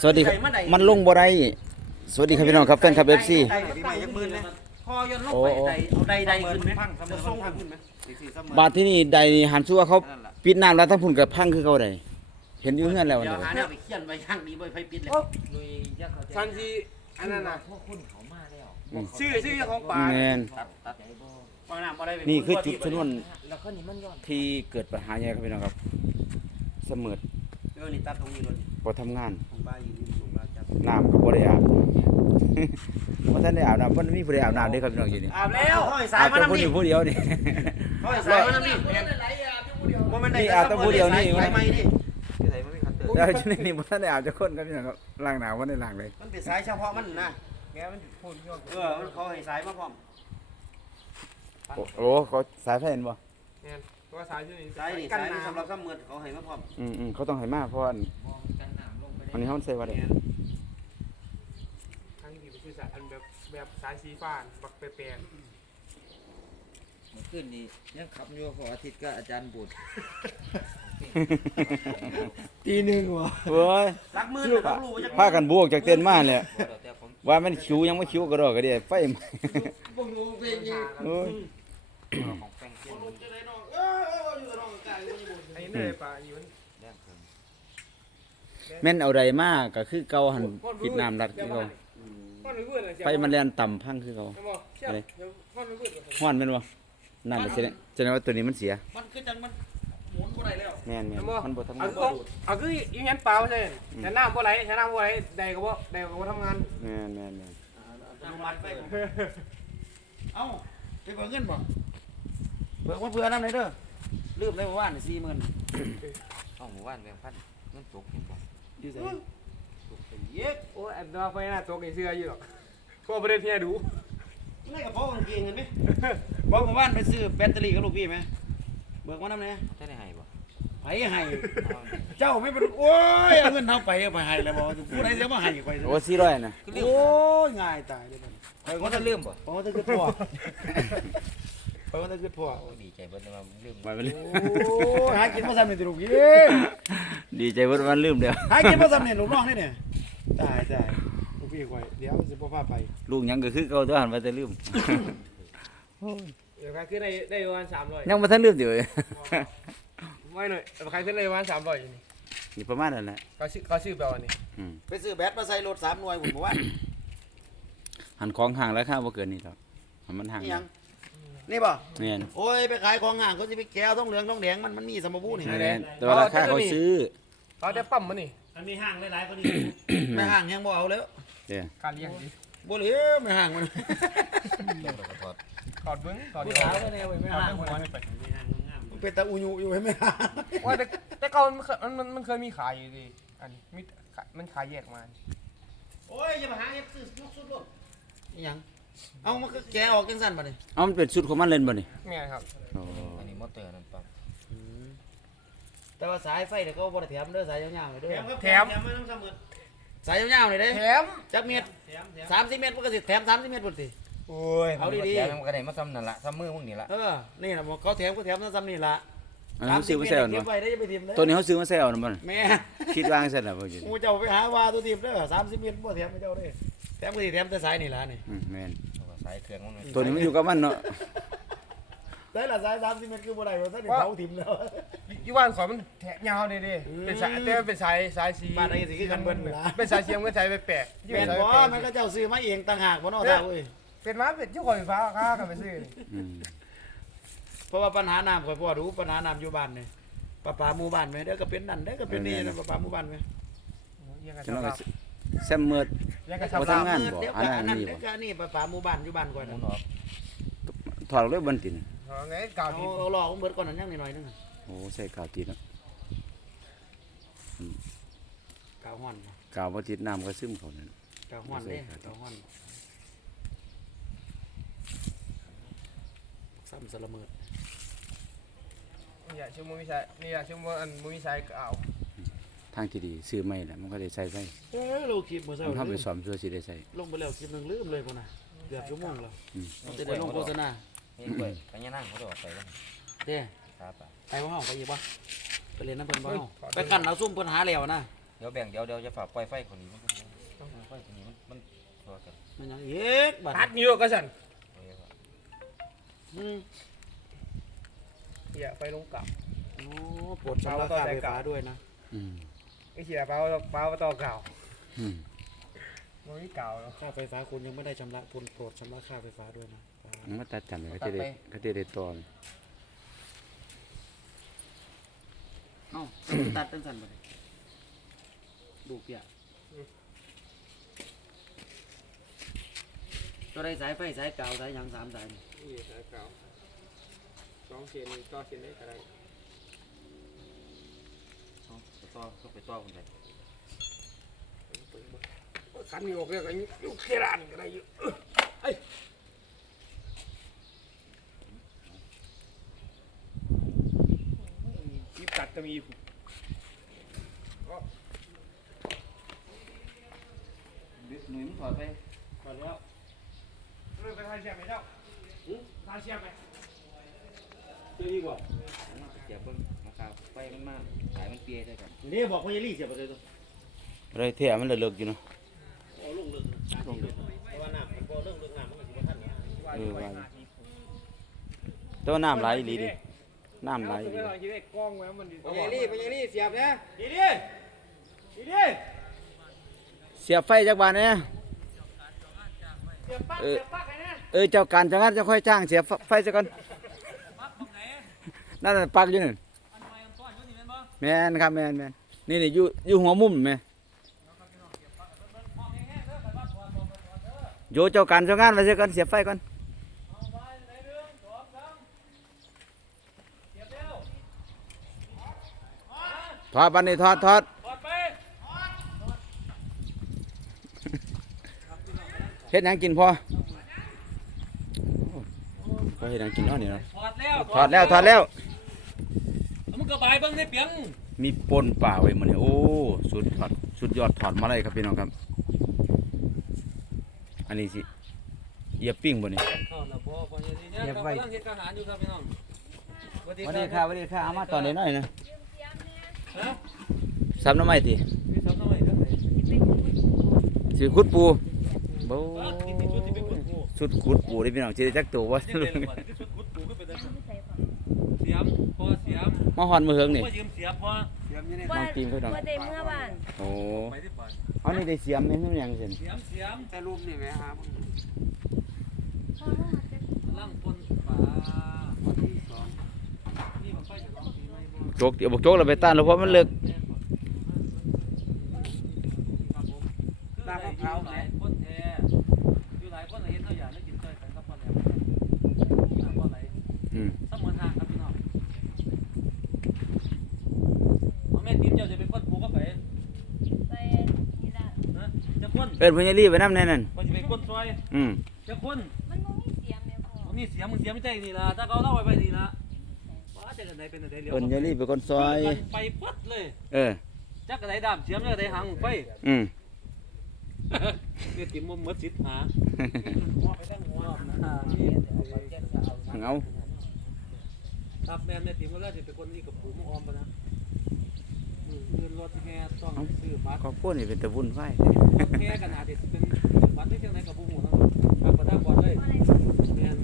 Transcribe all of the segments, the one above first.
สวัสดีครับมันลงบ่ได้สวัสดีครับพี่น้องครับแฟนคลับ FC ได้ปีใหม่ยักหมื่นเลยคอยนลงโอ้ไปโอ้ใดเอาใดใดขึ้นไหมพังเสมอจะส่งพังขึ้นไหมสี่สี่เสมอบาดที่นี่ใดนี่หันซัวเขานั่นล่ะปิดน้ำแล้วทั้งพุ่นกับพังคือเขาได้เห็นอยู่เฮือนแล้วเดี๋ยวนี่หาแนวไปเขียนไว้ข้างนี้บ่ไปปิดเลยซันซีอันนั้นน่ะพวกคุณเขามาแล้วชื่อชื่อเจ้าของป่าแม่นตัดตัดบ่น้ำบ่ได้ไปนี่คือจุดชนวนแล้วก็นี่มันย้อนที่เกิดปัญหาใหญ่ครับพี่น้องครับ เสมอเออนี่ตัดตรงนี้รถบ่ทำงานของบ้านอยู่ที่สูงบ้านจับน้ำก็บ่ได้อาบบ่ทันได้อาบน้ำบ่มีผู้ใดอาบน้ำเด้อครับพี่น้องอยู่นี่อาบแล้วห้อยสาอายบมาแต่นำผู้นี่นี้ผู้เดียวนี่ห้อยสายมานํนี่บ่แม่นได้นี่อาบแต่ผู้เดียวนี่สายไหมนี่ที่ไหนไม่มีคันเตอร์แล้วจุดนี้บ่ทันได้อาบจักคนครับพี่น้องครับล้างหน้าบ่ได้ล้างเลยมันเป็นสายเฉพาะมันนะแกมันพูดช่วงเออมันเขาให้สายมาพร้อมโอ้โหเขาสายไฟเห็นบ่ เนี่ยตัวสายชื่อนี้สายนี่กันสายนี่น้ำสำหรับซ้ำมือเขาให้มาพร้อมอืมอืมเขาต้องให้มากเพราะว่าอันนี้เขาใส่ว่าได้ทั้งที่เป็นชื่อสายอันแบบแบบสายสีฟ้าบักเปรนเมื่อคืนนี้ยังขับอยู่พออาทิตย์ก็อาจารย์บุตรตีหนึ่งวะเว้ยรักมือน่ะต้องรู้ว่าจะพากันบวกจากเต้นมาเนี่ยบ่แล้วแต่ผมว่ามันคิวยังไม่คิวก็ดอกก็ได้ไฟไหมโอ้ย ของแป้งเส้นไอ้ นี่เลยป่าอยู่มันแรงเกินแม่นเอาใดมากก็คือเก่าหันปิดน้ำรัดคือเก่าพ่อหนุ่ยเบื่อเลยไฟมันแล่นต่ำพังคือเก่าจะบอกเชี่ยเดี๋ยวพ่อหนุ่ยเบื่อกับผมฮ้อนแม่นบ่นั่นแหละแสดงแสดงว่าตัวนี้มันเสีย มันคือจังมันหมุนบ่ได้แล้วแม่นแม่นมันบ่ทำเอางานคือเอาคือยังยันเปล่าใช่ใช้น้ำบ่ไหลใช้น้ำบ่ไหลใดก็บ่ใดก็บ่ทำงานแม่นแม่นแม่นอนุมัติไปก่อนเอ้าไปเบิกเงินบ่เบิกมาเพื่อน้ำเลยเด้อ ลืมเลยว่าว่านสี่หมื่นห้องหมู่บ้านแบงค์พันเงินตกเห็นบ่อยู่ไสเย็ดโอ้แอบดอไฟหน้าตกไอ้เสื้ออยู่หรอกก็ประเด็นเฮียดูในกระเป๋ากางเกงเห็นไหมบอกมาว่านไปซื้อแบตเตอรี่กับลูกพี่ไหมเบิกมาน้ำเนี่ยจะได้ให้บ่ไผให้ เจ้าไม่เป็นโอ้ยเอาเงินเท่าไปเอาไปให้แล้วบอกผู้ใดจะมาให้ไปโอ้400น่ะโอ้ยง่ายตายเลยมันคอยว่าจะลืมบ่เพราะว่าถ้าเกิดพ่อเพ ราะว่าถ้าเกิดพ่อโอ้ดีใจเบิดเลยว่าลืมไปไปเลยโอ้ยหากินมาซ้ำเนี่ยติลูกพี่ดีใจเบิดวันลืมเด้อหากินมาซ้ำเนี่ยลูกน้องนี่เนี่ยตายตายลูกพี่ไว้เดี๋ยวสิบ่พาไปลูกหยังก็คือเก่าตัวหันว่าแต่ลืมเดี๋ยวใครขึ้นได้ได้ประมาณสามร้อยยังบ่ทันลืมอยู่เว้ยไม่หน่อยเดี๋ยวใครขึ้นได้ประมาณสามร้อยอยู่นี่นี่ประมาณนั้นแหละเขาชื่อเขาชื่อแปลว่านี่อืมไปซื้อแบตมาใส่รถสามหน่วยผมบอกว่าหันของห่างราคาบ่เกินนี่ดอกหันมันห่างนี่ยัง นี่ป่ะแม่นโอ้ยไปขายของห่างเขาจะไปแก้วท้องเหลืองท้องแดงมันมันมีสมบูรณ์นี่แม่นแต่ว่าราคาเขาซื้อเขาได้ปั๊มมันนี่มันมีห้างหลายๆคนนี่ไม่ห่างยังบ่เอาแล้วเด้อการเลี้ยงดีบ่เหลือไม่ห่างมันแล้วเราก็ถอดถอดเบิ้งถอดผู้เดียวสาวก็แนวไม่ถอดห่างเบิ้งมันหัวนี่ไปเป็นตาอูยูอยู่ไม่ห่างว่าแต่แต่ก่อนมันเคยมันมันมันเคยมีขายอยู่ดิอันนี้มีขายมันขายแยกมาโอ้ยอย่ามาหาเฮ็ดซื้อลูกสุดลูกนี่ยัง เอามันก็แกะออกจังซั่นบัดนี้เอามันเป็นชุดของมันเล่นบ่นี่แม่นครับโอ้อันนี้มอเตอร์นั่นปั๊มแต่ว่าสายไฟเดี๋ยวเขาบ่ได้แถมเด้อสายยาวๆเด้อแถมสายยาวๆนี่เด้แถมจักเม็ด30เม็ดมันก็สิแถม30เม็ดพุ่นติ โอ้ยเอาดีๆแถมมันก็ได้มาซ้ำนั่นล่ะซ้ำมือมึงนี่ล่ะเออ นี่น่ะบอกเขาแถมก็แถมซ้ำๆนี่ล่ะอันนั้นเขาซื้อมาแซวเก็เนาะบไว้ได้อย่าไปทิ่มเด้อตัวนี้เขาซื้อมาแซวนะบ่นแม่ คิดวางซั่นน่ะบ่จิกูเจ้าไปหาว่าตัวทิ่มเด้อ30เม็ดบ่แถมให้เจ้าเด้อ แถมก็สิแถมแต่สายนี่ล่ะนี่อืมแม่นเอาก็สายเครื่องมันตัวนี้มันอยู่กับมันเนาะได้ละสาย30เม็ดคือบ่ได้ว่าท่านนี่เผาทิ่มแล้ว อยู่บ้านขอยมันแถมยาวเลยดิเป็นสายแต่เป็นสายสายสีบ้านไหนสิคือกันเบิ่นล่ะ เป็นสายเสียมก็ใช้ไปแปะแม่นบ่มันก็เจ้าซื้อมาเองต่างหากบ่เนาะท่าเอ้ยเป็นมาเป็นเจ้าของไฟฟ้าค่ากันไปซื้ออืมเพราะว่าปัญหาน้ำข่อยพ่อรู้ปัญหาน้ำอยู่บ้านนี่ป้าป๋าหมู่บ้านแม่เด้อก็เป็นนั่นเด้อก็เป็นนี่นะป้าป๋าหมู่บ้านแม่ยังกันฉะนั้นชาก็ว แซมเมิดยังกันบ่ชาวทำงานเดี๋ยวก็อันนั้นเดี๋ยวก็นี่ป้าป๋าหมู่บ้านอยู่บ้านก่อนหมุน่ะนออกถอดออกเลยบันตินไงกาวเอาดีเอาหลอกของเบิดก่อนนั้นยังนิดหน่อยนึงอะโอ้ใส่กาวติดเนาะกาวฮ้อนกาวบ่ติดน้ำก็ซึมเข้านั่น กาวฮ้อนเด้กาวฮ้อนซ้ำสละเมิดอย่าชื่อมือวิชัยนี่อย่าชื่อมืออันมือวิชัยกาว ทางที่ดีซื้อใหม่แหละมันก็ได้ใส่ไฟเอ้ยเราคลิปมื้อเช้ามันทำไปซ่อมซัวสิได้ใส่ ลงไปแล้วคลิปหนึงลืมเลยพุ่นน่ะเกือบชั่วโมงแล้วอืม เราจะได้ลงโฆษณานี่เปิดไปยังนั่งเขาได้ออกไปแล้วเด้ครับอะไปบ่เฮาไปอีกบ่ไปเล่นน้ำเพิ่นบ่เฮาไปกันเอาซุ่มเพิ่นหาแล้วนะเดี๋ยวแบ่งเดี๋ยวเดี๋ยวจะฝากปล่อยไฟคนนี้มันต้องไฟคนนี้มันมันตัวกันมันยังเอ็กบัดตัดนิ้วก็สั่นเอาไว้ก่อนอืมเหี้ยไฟลงกลับ โอ้ปวดชำระค่าไฟฟ้าด้วยนะอืม ไอ้เหี้ยเปล่าเปล่าต่อเก่าอืมมันไม่เก่าแล้วค่าไฟฟ้าคุณยังไม่ได้ชำระคุณโปรดชำระค่าไฟฟ้าด้วยนะมันก็ตัดจันเลยก็จะได้ก็จะได้ตอนเอ้าตัดตั้งสันไปดูเปียตัวได้สายไฟสายกาวสายหยังสามสายนี่ นี่สายเก่าสองเส้นต่อเส้นได้ก็ได้ เอาไปต่อก็ไปต่อคนใดขันนิ้วออกเลยก็อยู่เครานก็ได้อยู่เอ้ยคลิปตัดก็มีอยู่หนุ่ยมันถอดไปก่อนแล้วเริ่มไปทายเสียบไหมเจ้าทายเสียบไหมเจอดีกว่าเสียบเพิ่งราคาไฟ มันมากขายมันเปียได้กันนี่บอกว่าอย่ารีเสียไปเลยตัวอะไรเท่มันเลิกๆอยู่เนาะโอ้ลงลึกลงลึกเพราะว่าน้ำมันก็เรื่องลึกน้ำมันก็สิบ่ทันนะเออว่าอยู่แต่ว่าน้ำไหลอีหลีดิน้ำไหลอีหลีไม่ต้องคิดได้กล้องไว้มันดีไปยังรีไปยังรีเสียบนะดีดิดีดิเสียบไฟจักบาทเนี่ยเสียบปักเออเสียบปักไงนะเออเจ้าการจังงั้นจะค่อยจ้างเสียบไฟซะก่อนนั่นน่ะปักอยู่นั่น แม่นครับแม่นแม่นนี่นี่อยู่อยู่หัวมุมแม่โยเจ้าการเจ้างานมาเสียก่อนเสียบไฟก่อนถอดบันนี้ถอดถอดถอดไปเฮ็ดหยังกินพอพอเฮ็ดหยังกินเนาะนี่เนาะถอดแล้วถอดแล้วถอดแล้วมึง ก็บายเบิ่งให้เปียงมีปนป่าไว้มื้อนี้โอ้สุดถอดสุดยอดถอดมาเลยครับพี่น้องครับ อันนี้สิเหยียบปิ้งบ่นี่เข้าล้วบ่บ่เยเนี่ยกำลังเฮ็ดอาหารอยู่ครับพี่น้องสวัสดีวัสคดีรับค่ะวัสดีค่ะเอามาตอนนี้หน่อยนะฮะซับน้ำไม้ติมีสิขุดปูบ่อะกินที่ชุดที่เป็นขุดปูสุดขุดปูนี่พี่น้องสิได้จักตัวบ่เสียมเลยว่ะชุดขุดปูก็เป็นจังซั่นเสียมพอเสี ยมมาฮอดมื้อเฮิงนี่ ว่ายืมเสียมพอเสียมอยู่นี่น้องกินเขาดอกว่าได้เมื่อวานโอ้ไปที่ป่านเอานี่ได้เสียมนี่คือหยังซั่นเสียมเสียมแต่รูปนี่แหมหามึงพ่อลูกจะล่างปนป่าวันที่สองนี่มันไปจะต้องปีใหม่บ่ โจกเดี๋ยวบอกโจกเราไปต้านแล้วเพราะมันเลิก ครับผมคือได้อยู่หลายคนแท้อยู่หลายคนเห็นเขาอยากได้กินใจกันครับพ่อแหลมน้ำบ่ไหล อืม เสมอทางครับพี่น้อง เอาแม่ติ๋มเจ้าจะเป็นคนปลูกก็ไปไปนี่ละนะจะคนเอิ้นพญาลีไปนำแน่นั่นมันจะเป็นคนซอยอืมจะคนมันบ่มีเสียงแม่พ่อผมนี่เสียมึงเสียไม่ใจนี่ล่ะถ้าเขาเล่าไปไปนี่ล่ะว่าจะกันไหนเป็นอะไรเดียวเอิ้นพญาลีเป็นคนซอย ไปปัดเลย เออจักกระไดดำเสียมจักกระไดหางไปอืมเนี่ยติ๋มมันหมดสิทธิ์หาเอาครับแม่เนี่ยติ๋มก็เลยจะเป็นคนนี่กับปู่มออมปะนะ อืมเงินรถแห่ต้องซื้อบัตรขอบคุณนี่เป็นตะวุ่นวายรถแห่กันอาจจะเป็นบัตรที่จังไหนกับปู่หมูนะรับประทานก่อนเลยแม่น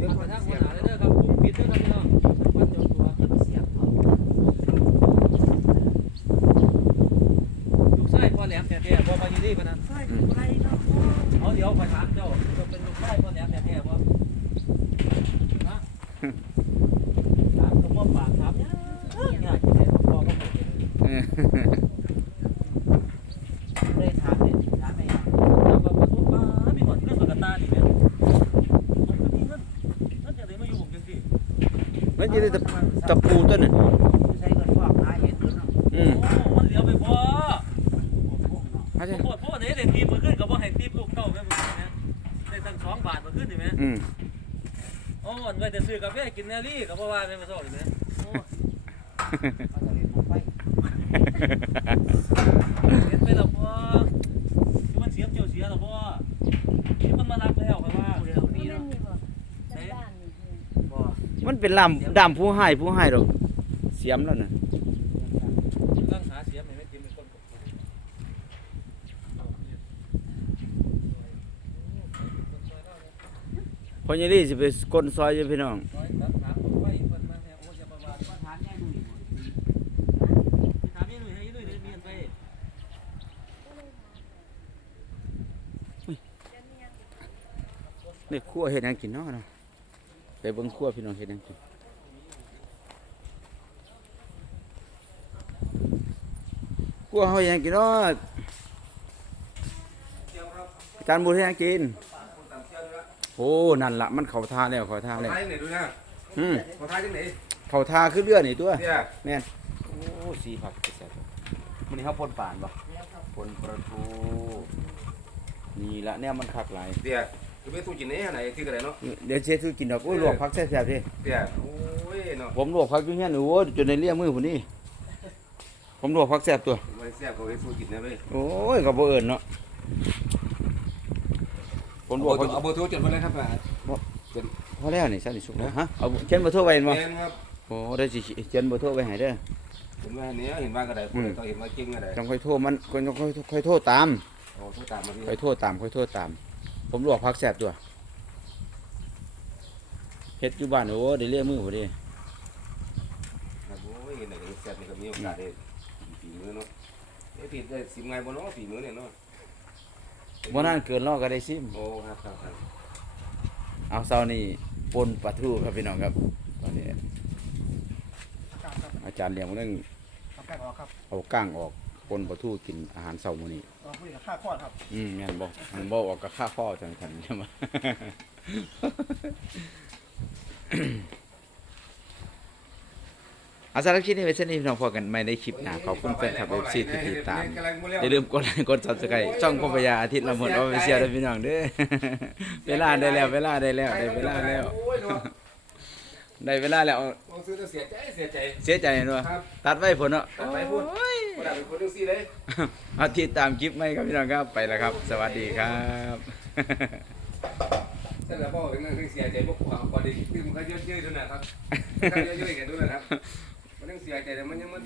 รับประทานหัวหน้าเลยเด้อครับคุ้มปิดเด้อครับพี่น้องบัตรจองตัวเสียบลูกชายพ่อแหลมแท้ๆพ่อมาอยู่นี่ปะนะเอาเดี๋ยวไปถามเจ้าจะเป็นลูกชายพ่อแหลมแท้ๆบ่นะถามก็บ่ปากถามยากๆแท้ๆพ่อก็บ่เป็น เออ ได้ถามเนี่ยถามไปถามว่าบ่ทุกบ้ามีคนเงินกับกระตานี่แม่มันก็มีเงินเงินจะได้มาอยู่ผมจังซี่ มันจะได้ตะตะปูตัวนั้นใช้เงินฟอกหาเห็ดเนาะอืมโอ้มันเหลียวไปบ่เอาสิโคตรพ่อเนี่ยได้ตีมือขึ้นก็บ่ให้ตีลูกเต้าแม่มึงแม่ได้ตั้ง2บาทมาขึ้นนี่แม่อืมโอ้วันไว้แต่ซื้อกาแฟกินแนลี่ก็บ่ว่าแม่มาซ้อนี่แม่โอ้เขาจะเล่นไฟเฮ็ดไปแล้วพ่อคือมันเสียมเจียวเสียแล้วพ่อ เป็นลำดำผู้ให้ผู้ให้ดอกเสียมแล้วนะตั้าเสียนไหมกิเป็นคนกพอยี่ลี่สิไปก้นซอยจะพี่น้องร้อข้เนมาเนี่ติว่าถามแย่น้หคั่วเห็ดยังกินนาะเนาะ ไปเบิ่งครัวพี่น้องเฮ็ดหยังกินครัวเฮาเฮ็ดหยังกินเนาะอาจารย์บุญเฮ็ดหยังกิน โอ้นั่นล่ะมันเข้าท่าแล้วเข้าท่าแล้วท้ายไหนดูนะอืมขอท้ายจังไหนเข้าท่าคือเรือนี่ตัว เนี่ยแม่นโอ้สีผักแซ่บมื้อนี้เฮาปนป่านบ่ปนปลาทูนี่ละแนวมันคักหลายเดี๋ยว จะไปสู้กินไหนไหนที่กันไหนเนาะเดี๋ยวเช็ดซื้อกินดอกโอ้ยลวกผักแซ่บๆดิเดี๋ยวโอ้ยเนาะผมลวกผักอยู่เฮียนโอ้ยจนในเลี้ยมือพุ่นนี่ผมลวกผักแซ่บตัวไม่แซ่บก็ไปสู้กินนะเว้ยโอ้ยก็บ่เอิ้นเนาะผมลวกผักเอาเบอร์โทรจดไว้เลยครับอะพอแล้วนี่ซั่นนี่สุกแล้วฮะเอาเขียนเบอร์โทรไว้เห็นบ่แม่นครับโอ้ได้สิเขียนเบอร์โทรไว้ให้เด้อเห็นว่าเนี้ยเห็นว่าก็ได้พูดต้องเห็นว่าจริงก็ได้จังค่อยโทรมันค่อยค่อยค่อยโทรตามโอ้โทรตามมาที่ค่อยโทรตามค่อยโทรตาม ผมลวกผักแซ่บตัวเฮ็ดอยู่บ้านโอ้ได้เลี้ยมือพุ่นนี่ครับโอ้ยไหนก็แซ่บนี่ก็มีโอกาสได้ฝีมือเนาะไอ้ผิดได้สิบไงบ่เนาะฝีมือเนี่ยเนาะบ่นานเกินรอก็ได้ซิมโอ้ครับครับครับเอาเช้านี้ปนปลาทูครับพี่น้องครับตอนนี้อาจารย์เลี้ยงเรื่องครับแป้งออกครับเอาก้างออก ปนปลาทูกินอาหารเช้ามื้อนี้เอาคุยกับข้าคอดครับอืมแม่นบ่มันบ่ออกกับค่าข้อจังซั่นใช่ไหมอาสารับคลิปนี้ไว้เส้นนี้พี่น้องพอกันไม่ได้คลิปหน้าขอบคุณแฟนคลับ FC ที่ติดตาม อย่าลืมกดไลค์กด Subscribe ช่องพพยาอาทิตย์ละหมดเอาไปเชียร์ด้วยพี่น้องเด้อ เวลาได้แล้ว เวลาได้แล้วได้เวลาแล้ว โอ้ยเนาะ ได้เวลาแล้วโอ้ซื้อจะเสียใจเสียใจ เสียใจเนาะครับ ตัดไว้ผลเนาะตัดไว้พุ่นบ่ได้เป็นคนจังซี่เลยอาทิตย์ตามคลิปไหมครับพี่น้องครับไปแล้วครับ สวัสดีครับ แต่ละพ่อเป็นเรื่องเสียใจพวกความพอดีคือมันก็เยอะๆด้วยนะครับก็เยอะๆกันด้วยนะครับ มันต้องเสียใจแต่มันยังมัน